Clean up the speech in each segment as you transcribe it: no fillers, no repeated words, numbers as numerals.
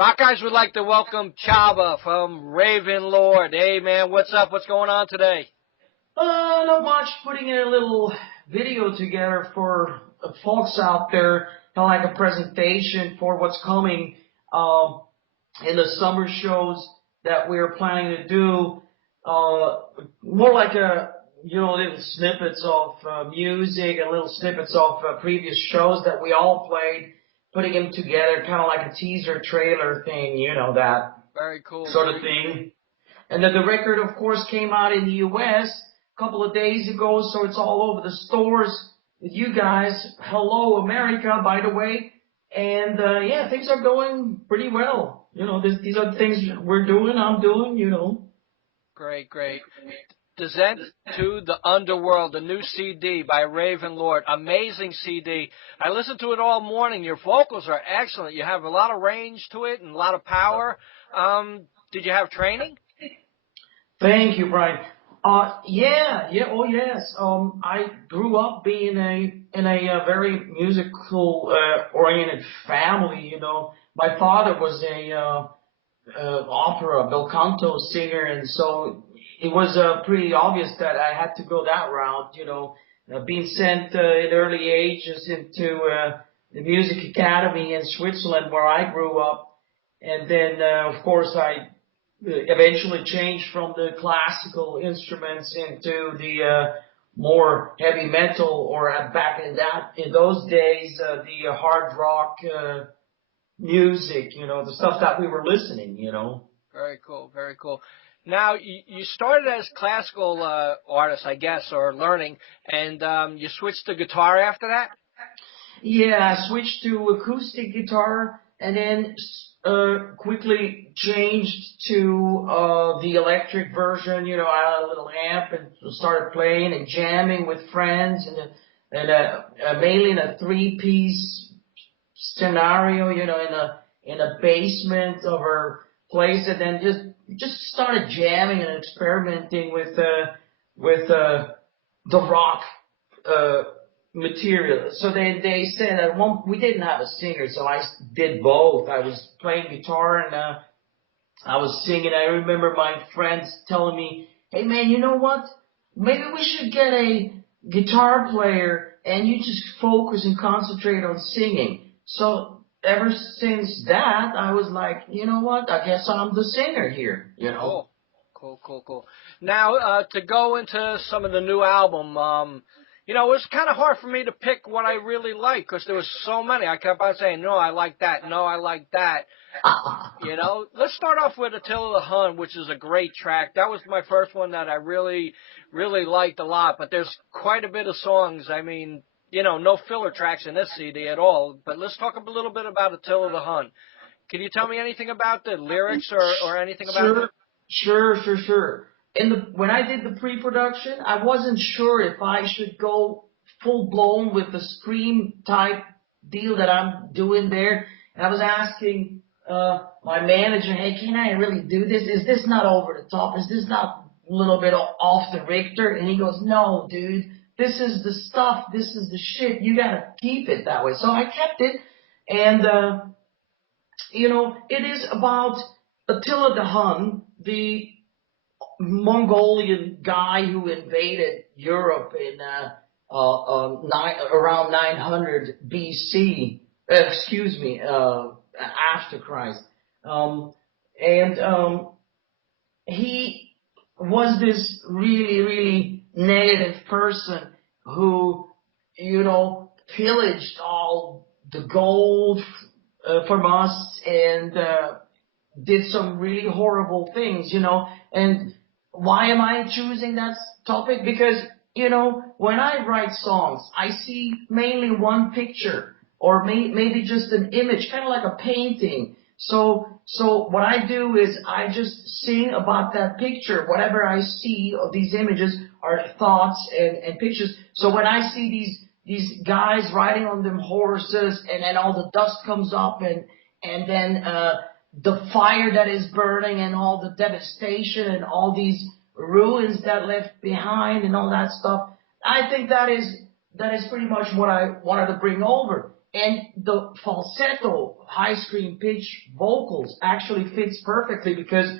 Rockeyez would like to welcome Chaba from Raven Lord. Hey, man, what's up? What's going on today? Not much. Putting a little video together for folks out there, kind of like a presentation for what's coming in the summer shows that we're planning to do. More like little snippets of music and little snippets of previous shows that we all played, putting them together, kind of like a teaser trailer thing, that Very cool. sort of thing. And then the record, of course, came out in the U.S. a couple of days ago, so it's all over the stores with you guys. Hello, America, by the way. And, things are going pretty well. These are the things we're doing, I'm doing, Great. Descent to the Underworld, the new CD by Raven Lord. Amazing CD. I listened to it all morning. Your vocals are excellent. You have a lot of range to it and a lot of power. Did you have training? Thank you, Brian. Oh yes. I grew up being in a very musical oriented family. My father was a opera bel canto singer, and so it was pretty obvious that I had to go that route. Being sent at early ages into the music academy in Switzerland where I grew up, and then of course I eventually changed from the classical instruments into the more heavy metal, or back in those days the hard rock music, the stuff that we were listening. Very cool. Now, you started as classical artist, I guess, or learning, and you switched to guitar after that? Yeah, I switched to acoustic guitar, and then quickly changed to the electric version. I had a little amp and started playing and jamming with friends, and mainly in a three-piece scenario, in a basement of our place, and then just started jamming and experimenting with the rock material. So they said that we didn't have a singer, so I did both. I was playing guitar and I was singing. I remember my friends telling me, "Hey man, you know what? Maybe we should get a guitar player and you just focus and concentrate on singing." So ever since that, I was like, you know what? I guess I'm the singer here. Cool. Now to go into some of the new album. It was kind of hard for me to pick what I really liked because there was so many. I kept on saying, no, I like that. No, I like that. Let's start off with Attila the Hun, which is a great track. That was my first one that I really, really liked a lot. But there's quite a bit of songs. I mean, no filler tracks in this CD at all. But let's talk a little bit about Attila the Hun. Can you tell me anything about the lyrics or anything about it? Sure. When I did the pre-production, I wasn't sure if I should go full-blown with the scream type deal that I'm doing there. And I was asking my manager, hey, can I really do this? Is this not over the top? Is this not a little bit off the Richter? And he goes, no, dude, this is the stuff. This is the shit. You got to keep it that way. So I kept it. And, it is about Attila the Hun, the Mongolian guy who invaded Europe in around 900 BC. After Christ. He was this really, really negative person who, pillaged all the gold from us and did some really horrible things, and why am I choosing that topic? Because, when I write songs, I see mainly one picture or maybe just an image, kind of like a painting. So what I do is I just sing about that picture. Whatever I see of these images are thoughts and pictures. So when I see these guys riding on them horses, and then all the dust comes up, and then the fire that is burning, and all the devastation and all these ruins that left behind and all that stuff, I think that is pretty much what I wanted to bring over. And the falsetto, high scream pitch vocals actually fits perfectly because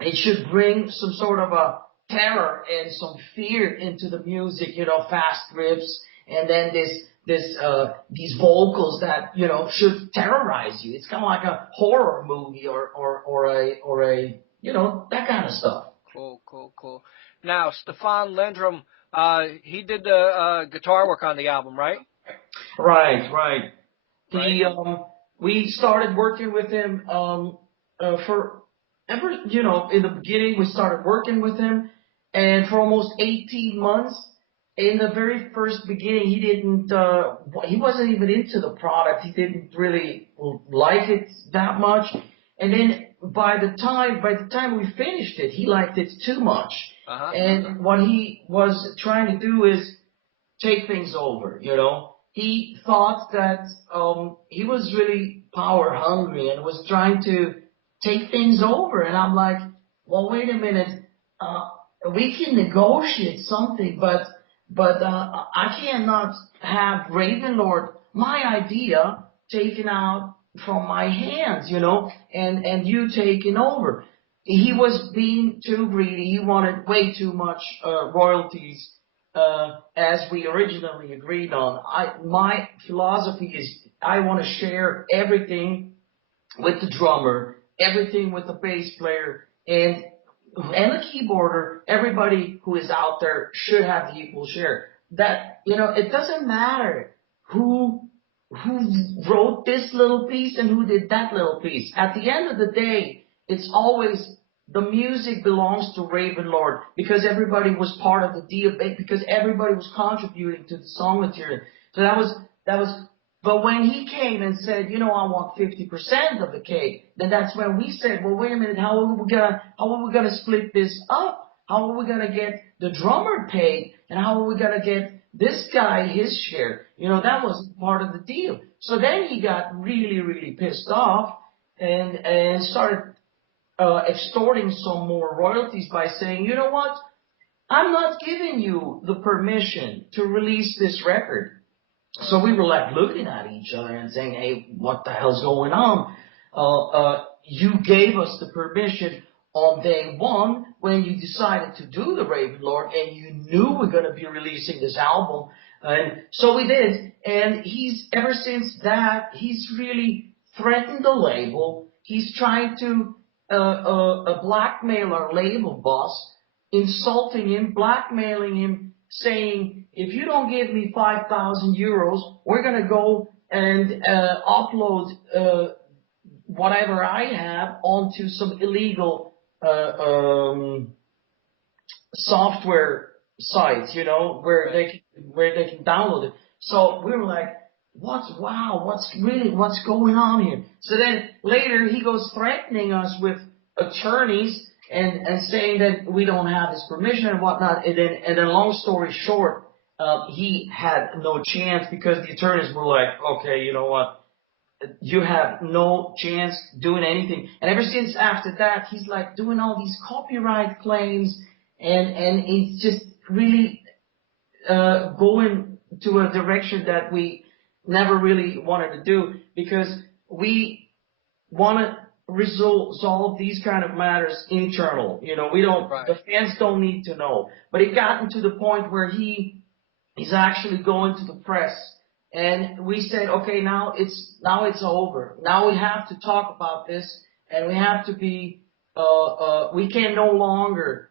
it should bring some sort of a terror and some fear into the music, you know, fast riffs, and then these vocals that, you know, should terrorize you. It's kind of like a horror movie or a, you know, that kind of stuff. Cool. Now, Stefan Lendrum, he did the guitar work on the album, right? Right. He, we started working with him, you know, in the beginning we started working with him, and for almost 18 months, in the very first beginning, he wasn't even into the product. He didn't really like it that much. And then by the time we finished it, he liked it too much. And what he was trying to do is take things over, you know. He thought that he was really power hungry and was trying to take things over. And I'm like, well, wait a minute. We can negotiate something, but I cannot have Ravenlord, my idea, taken out from my hands, you know, and you taking over. He was being too greedy. He wanted way too much royalties, as we originally agreed on. My philosophy is I want to share everything with the drummer, everything with the bass player, and the keyboarder. Everybody who is out there should have the equal share. That, you know, it doesn't matter who wrote this little piece and who did that little piece. At the end of the day, it's always the music belongs to Ravenlord because everybody was part of the deal, because everybody was contributing to the song material. So that was. But when he came and said, you know, I want 50% of the cake, then that's when we said, well, wait a minute, how are we gonna split this up? How are we gonna get the drummer paid? And how are we gonna get this guy his share? You know, that was part of the deal. So then he got really, really pissed off and started extorting some more royalties by saying, you know what? I'm not giving you the permission to release this record. So we were like looking at each other and saying, hey, what the hell's going on? You gave us the permission on day one when you decided to do the Ravenlord, and you knew we were going to be releasing this album. And so we did. And ever since that, he's really threatened the label. He's trying to blackmail our label boss, insulting him, blackmailing him, saying, if you don't give me 5,000 euros, we're going to go and upload whatever I have onto some illegal software sites, you know, where they can download it. So we were like, what's going on here? So then later he goes threatening us with attorneys and saying that we don't have his permission and whatnot. And then long story short, he had no chance because the attorneys were like, okay, you know what? You have no chance doing anything. And ever since after that, he's like doing all these copyright claims, and it's just really going to a direction that we never really wanted to do, because we want to resolve these kind of matters internal. You know, the fans don't need to know. But it gotten to the point where he's actually going to the press. And we said, okay, now it's over. Now we have to talk about this, and we have to be, we can no longer,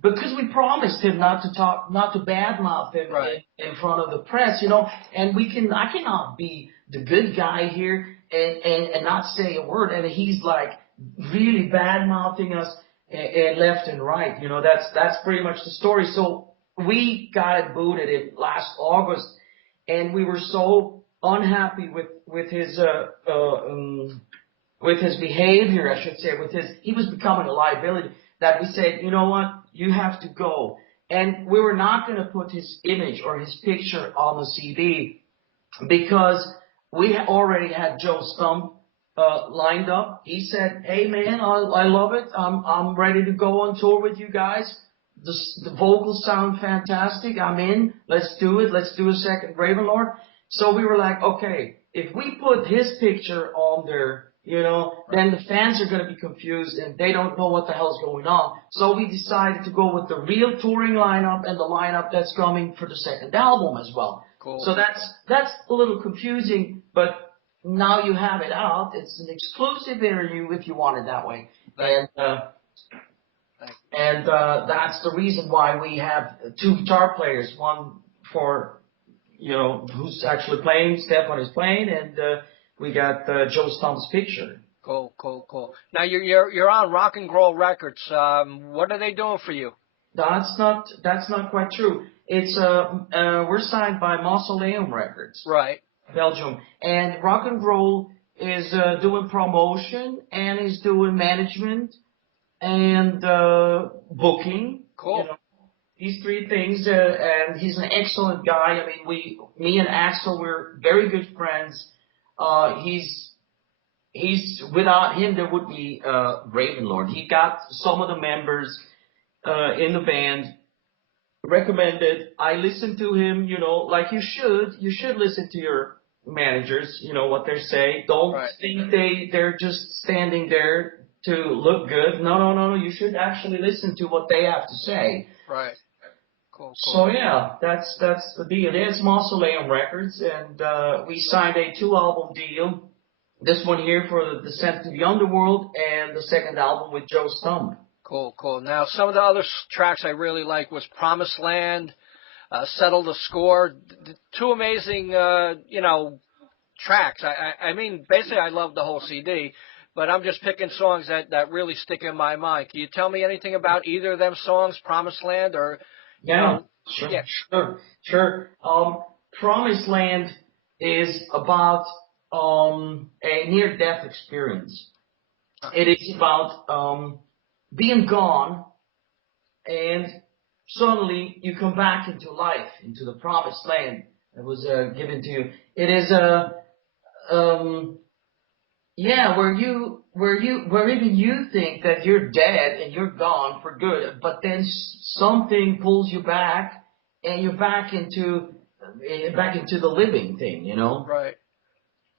because we promised him not to badmouth him in front of the press, you know, and I cannot be the good guy here and not say a word, and he's like really badmouthing us and left and right, you know, that's pretty much the story. So we got it booted in last August, and we were so unhappy with his behavior, I should say, he was becoming a liability, that we said, you know what, you have to go. And we were not going to put his image or his picture on the CD because we already had Joe Stump lined up. He said, hey man, I love it. I'm ready to go on tour with you guys. the vocals sound fantastic. I'm in. Let's do it. Let's do a second Ravenlord. So we were like, okay, if we put his picture on there, then the fans are going to be confused and they don't know what the hell's going on. So we decided to go with the real touring lineup and the lineup that's coming for the second album as well. Cool. So that's a little confusing, but now you have it out. It's an exclusive interview if you want it that way. And that's the reason why we have two guitar players, one for, who's actually playing, Stefan is playing, and we got Joe Stump's picture. Cool. Now you're on Rock and Roll Records. What are they doing for you? That's not quite true. It's we're signed by Mausoleum Records, right, Belgium, and Rock and Roll is doing promotion and is doing management and booking. Cool. These three things, and he's an excellent guy. I mean, me and Axel, we're very good friends. He's without him there would be Ravenlord. He got some of the members in the band recommended. I listened to him, like you should. You should listen to your managers, what they say. Don't think they're just standing there to look good. No. You should actually listen to what they have to say. Right. Cool. So yeah, that's the deal. It's Mausoleum Records, and we signed a 2-album deal. This one here for the Descent to the Underworld, and the second album with Joe Stump. Cool. Now, some of the other tracks I really like was Promised Land, Settle the Score. Two amazing, tracks. I mean, basically, I love the whole CD, but I'm just picking songs that really stick in my mind. Can you tell me anything about either of them songs, Promised Land or... Sure. Promised Land is about a near-death experience. It is about being gone, and suddenly you come back into life, into the promised land that was given to you. It is where even you think that you're dead and you're gone for good, but then something pulls you back, and you're back into the living thing, Right.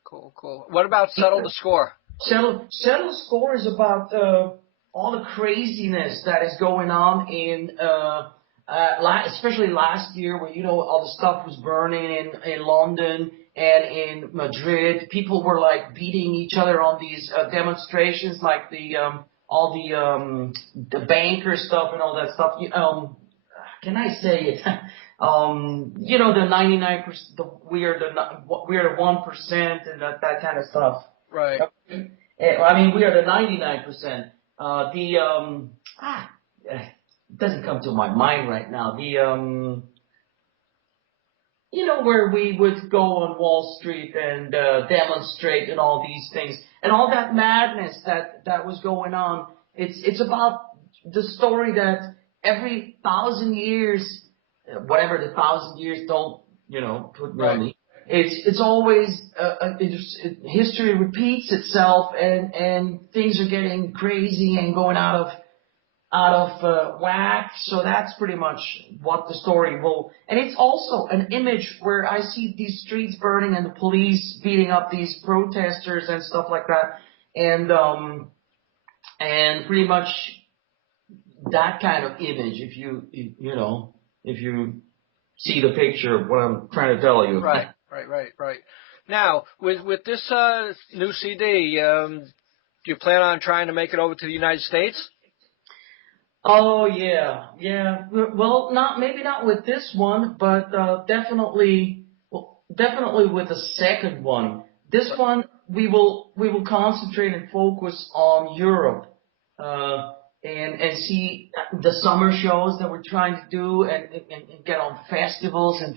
Cool. What about Settle the Score? Settle the Score is about all the craziness that is going on in, especially last year, where all the stuff was burning in London and in Madrid. People were like beating each other on these demonstrations, like all the banker stuff and all that stuff. Can I say it? The 99%, we are the 1%, and that kind of stuff. Right. I mean, we are the 99%. It doesn't come to my mind right now. Where we would go on Wall Street and demonstrate and all these things and all that madness that was going on. It's about the story that every 1,000 years, whatever the 1,000 years, don't put money. It's always history repeats itself, and things are getting crazy and going out of whack. So that's pretty much what the story will. And it's also an image where I see these streets burning and the police beating up these protesters and stuff like that, and pretty much that kind of image. If you see the picture of what I'm trying to tell you. Right. Now, with this new CD, do you plan on trying to make it over to the United States? Oh yeah. Well, maybe not with this one, but definitely with the second one. This one we will concentrate and focus on Europe, and see the summer shows that we're trying to do, and get on festivals and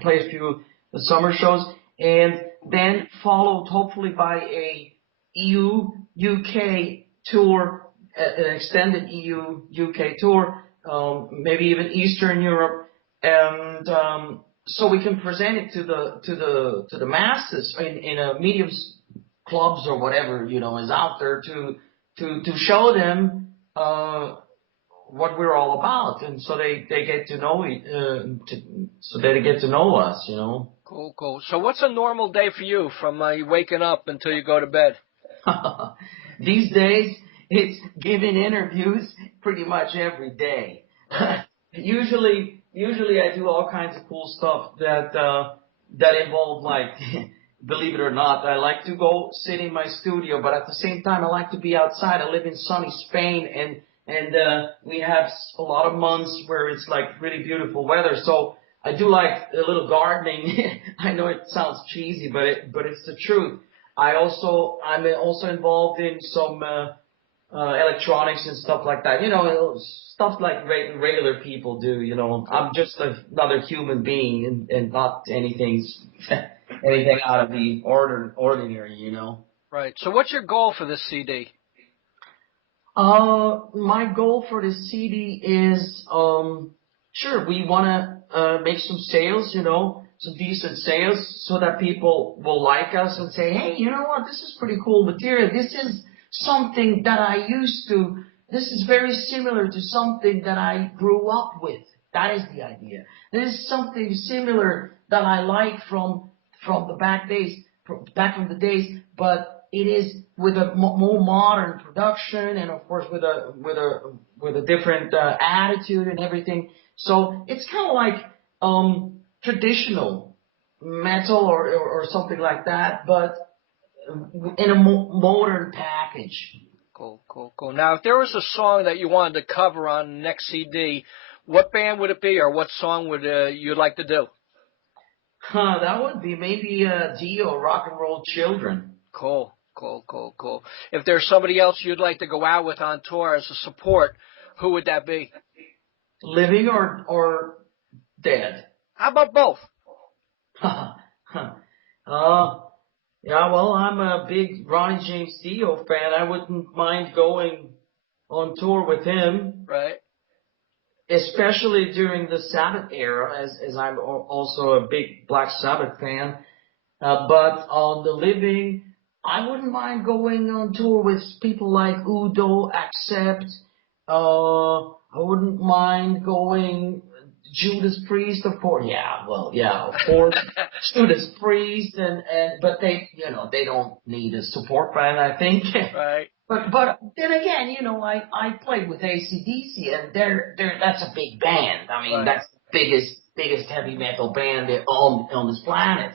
play a few summer shows, and then followed hopefully by a EU-UK tour, an extended EU-UK tour, maybe even Eastern Europe, and so we can present it to the masses in a medium clubs or whatever is out there to show them what we're all about, and so they get to know it, so they get to know us, you know. Cool, cool. So what's a normal day for you from you waking up until you go to bed? These days, it's giving interviews pretty much every day. Usually I do all kinds of cool stuff that involve, like, believe it or not, I like to go sit in my studio, but at the same time, I like to be outside. I live in sunny Spain, and we have a lot of months where it's like really beautiful weather. So I do like a little gardening. I know it sounds cheesy, but it's the truth. I'm also involved in some electronics and stuff like that. You know, stuff like regular people do. You know, I'm just another human being and not anything out of the ordinary. You know. Right. So what's your goal for this CD? My goal for this CD is, sure, we want to make some sales, you know, some decent sales, so that people will like us and say, hey, you know what, this is pretty cool material. This is something that I used to. This is very similar to something that I grew up with. That is the idea. This is something similar that I like from the back from the days, but it is with a more modern production, and of course with a different attitude and everything. So it's kind of like traditional metal or something like that, but in a modern package. Cool, cool, cool. Now, if there was a song that you wanted to cover on the next CD, what band would it be, or what song would you'd like to do? That would be maybe Dio, Rock and Roll Children. Cool, cool, cool, cool. If there's somebody else you'd like to go out with on tour as a support, who would that be? Living or dead? How about both? Yeah, well, I'm a big Ronnie James Dio fan. I wouldn't mind going on tour with him. Right. Especially during the Sabbath era, as I'm also a big Black Sabbath fan. But on the Living, I wouldn't mind going on tour with people like Udo, Accept. I wouldn't mind going Judas Priest, of course. Yeah, well, yeah, of course. Judas Priest, but they don't need a support band, I think. Right. But then again, I played with AC/DC, and that's a big band. I mean, right. That's the biggest heavy metal band on this planet.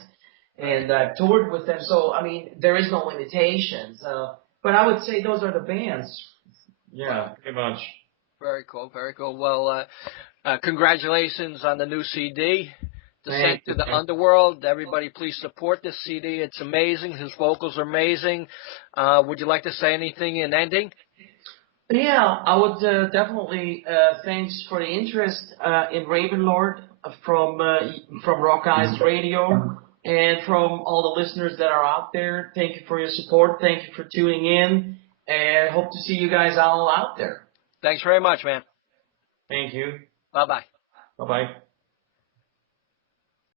And I've toured with them, so, I mean, there is no limitations. But I would say those are the bands. Yeah, pretty much. Very cool, very cool. Well, congratulations on the new CD, Descent to the Underworld. Everybody, please support this CD. It's amazing. His vocals are amazing. Would you like to say anything in ending? Yeah, I would definitely. Thanks for the interest in Ravenlord from Rockeyez Radio, and from all the listeners that are out there. Thank you for your support. Thank you for tuning in, and hope to see you guys all out there. Thanks very much, man. Thank you. Bye-bye. Bye-bye.